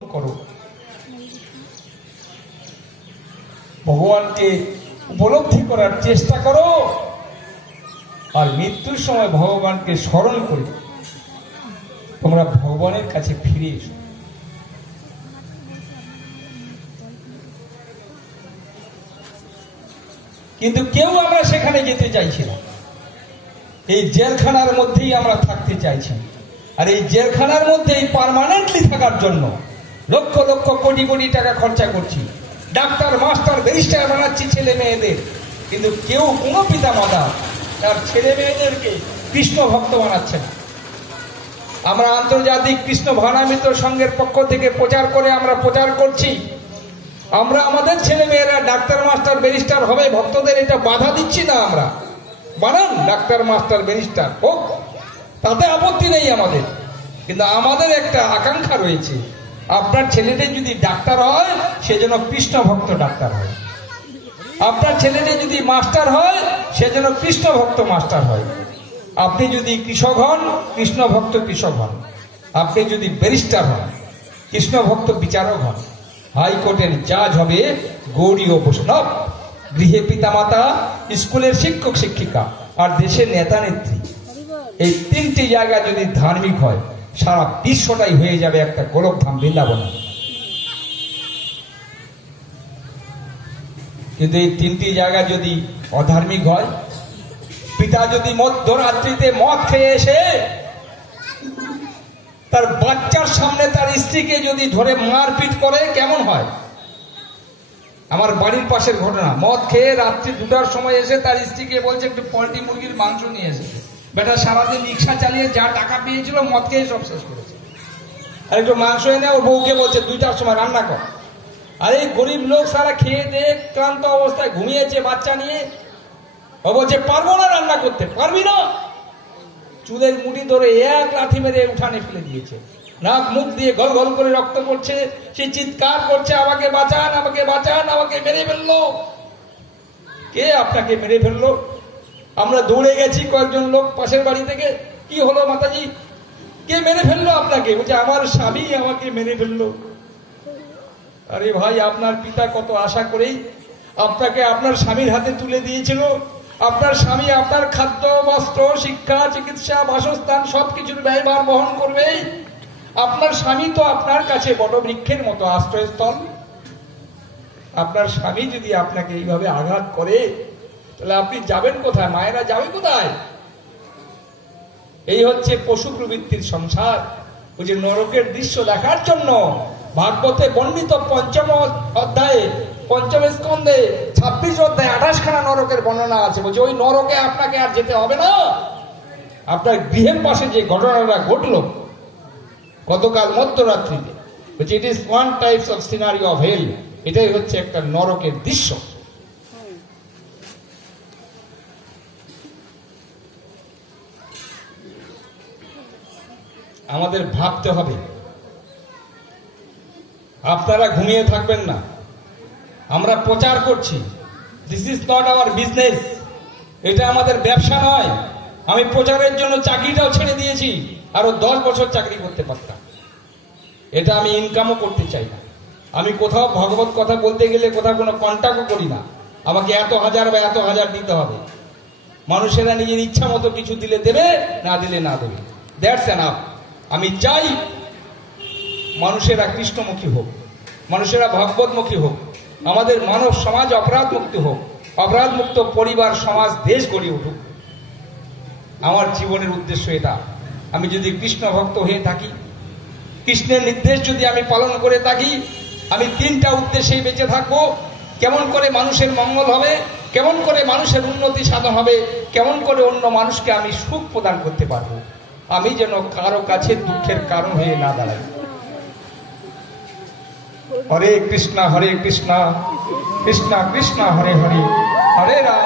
করো, ভগবানকে উপলব্ধি করার চেষ্টা করো, আর মৃত্যুর সময় ভগবানকে স্মরণ করে তোমরা ভগবানের কাছে ফিরে এসো। কিন্তু কেউ আমরা সেখানে যেতে চাইছি না। এই জেলখানার মধ্যেই আমরা থাকতে চাইছি, আর এই জেলখানার মধ্যেই পার্মানেন্টলি থাকার জন্য লক্ষ লক্ষ কোটি কোটি টাকা খরচা করছি, ডাক্তার মাস্টার ব্যারিস্টার বানাচ্ছি ছেলে মেয়েদের, কিন্তু কেউ কোনো পিতা মাতা তার ছেলে মেয়েদেরকে কৃষ্ণ ভক্ত বানাচ্ছে না। আমরা আন্তর্জাতিক কৃষ্ণ ভাবনামৃত সংঘের পক্ষ থেকে প্রচার করে আমরা প্রচার করছি, আমরা আমাদের ছেলে মেয়েরা ডাক্তার মাস্টার ব্যারিস্টার হবে, ভক্তদের এটা বাধা দিচ্ছি না। আমরা বানান ডাক্তার মাস্টার ব্যারিস্টার হোক, তাতে আপত্তি নেই আমাদের, কিন্তু আমাদের একটা আকাঙ্ক্ষা রয়েছে, আপনার ছেলেটি যদি ডাক্তার হয় সে যেন কৃষ্ণ ভক্ত ডাক্তার হয়, আপনার ছেলেটি যদি মাস্টার হয় সে যেন কৃষ্ণ ভক্ত মাস্টার হয়, আপনি যদি কৃষক হন কৃষ্ণ ভক্ত কৃষক হন, আপনি যদি ব্যারিস্টার হন কৃষ্ণ ভক্ত বিচারক হন, হাইকোর্টের জাজ হবে গৌড়ীয় বৈষ্ণব, গৃহে পিতামাতা, স্কুলের শিক্ষক শিক্ষিকা, আর দেশের নেতা নেত্রী। এই তিনটি জায়গা যদি ধার্মিক হয় সারা বিশ্বটাই হয়ে যাবে একটা গোলকধাম বৃন্দাবন। কিন্তু এই তিনটি জায়গা যদি অধার্মিক হয়, পিতা যদি মধ্যরাত্রিতে মদ খেয়ে এসে তার বাচ্চার সামনে তার স্ত্রীকে যদি ধরে মারপিট করে কেমন হয়? আমার বাড়ির পাশের ঘটনা, মদ খেয়ে রাত্রি 2টার সময় এসে তার স্ত্রীকে বলছে একটু পোল্ট্রি মুরগির মাংস নিয়ে এসেছে। বেটা সারাদিন রিক্সা চালিয়ে যা টাকা পেয়েছিল মদ খেয়ে সব শেষ করেছে, আর একটু মাংস এনে ওর বউকে বলছে 2টার সময় রান্না কর। আর এই গরিব লোক সারা খেয়ে দিয়ে ক্লান্ত অবস্থায় ঘুমিয়েছে বাচ্চা নিয়ে, ও বলছে পারবো না রান্না করতে। পারবি না? চুলের মুঠি ধরে এক লাথি মেরে উঠানে ফেলে দিয়েছে, নাক মুখ দিয়ে গল গল করে রক্ত পড়ছে, সে চিৎকার করছে আমাকে বাঁচান, আমাকে বাঁচান, আমাকে মেরে ফেললো। কে আপনাকে মেরে ফেললো? আমরা দৌড়ে গেছি কয়েকজন লোক পাশের বাড়ি থেকে, কি হলো মাতাজি, কে মেরে ফেললো আপনাকে? বলছে আমার স্বামী আমাকে মেরে ফেললো। আরে ভাই, আপনার পিতা কত আশা করেই আপনাকে আপনার স্বামীর হাতে তুলে দিয়েছিল, আপনার স্বামী আপনার খাদ্য বস্ত্র শিক্ষা চিকিৎসা বাসস্থান সবকিছুর ব্যয়ভার বহন করবে। আপনার স্বামী তো আপনার কাছে বটবৃক্ষের মতো আশ্রয়স্থল। আপনার স্বামী যদি আপনাকে এইভাবে আঘাত করে তাহলে আপনি যাবেন কোথায়? মায়েরা যাবে কোথায়? এই হচ্ছে পশু প্রবৃত্তির সংসার। ওই যে নরকের দৃশ্য দেখার জন্য ভাগবতে বর্ণিত 5ম অধ্যায়ে 5ম স্কন্ধে 26 অধ্যায়ে 28খানা নরকের বর্ণনা আছে। বলছে ওই নরকে আপনাকে আর যেতে হবে না। আপনার গৃহের পাশে যে ঘটনাটা ঘটল গতকাল মধ্যরাত্রিতে, বলছে it is one types of scenery of hell. এটাই হচ্ছে একটা নরকের দৃশ্য। আমাদের ভাবতে হবে, আপনারা ঘুমিয়ে থাকবেন না। আমরা প্রচার করছি, this is not our business, এটা আমাদের ব্যবসা নয়। আমি প্রচারের জন্য চাকরিটাও ছেড়ে দিয়েছি, আরো 10 বছর চাকরি করতে পারতাম। এটা আমি ইনকামও করতে চাই না। আমি কোথাও ভগবত কথা বলতে গেলে কোথাও কোনো কন্ট্যাক্টও করি না, আমাকে এত হাজার বা এত হাজার দিতে হবে। মানুষেরা নিজের ইচ্ছা মতো কিছু দিলে দেবে, না দিলে না দেবে, দ্যাটস এনাফ। আমি চাই মানুষেরা কৃষ্ণমুখী হোক, মানুষেরা ভগবতমুখী হোক, আমাদের মানব সমাজ অপরাধ মুক্ত হোক, অপরাধ মুক্ত পরিবার সমাজ দেশ গড়ে উঠুক। আমার জীবনের উদ্দেশ্য এটা। আমি যদি কৃষ্ণ ভক্ত হয়ে থাকি, কৃষ্ণের নির্দেশ যদি আমি পালন করে থাকি, আমি 3টা উদ্দেশ্যেই বেঁচে থাকবো। কেমন করে মানুষের মঙ্গল হবে, কেমন করে মানুষের উন্নতি সাধন হবে, কেমন করে অন্য মানুষকে আমি সুখ প্রদান করতে পারবো, আমি যেন কারো কাছে দুঃখের কারণ হয়ে না দাঁড়াই। হরে কৃষ্ণ কৃষ্ণ কৃষ্ণ কৃষ্ণ হরে হরে, হরে রাম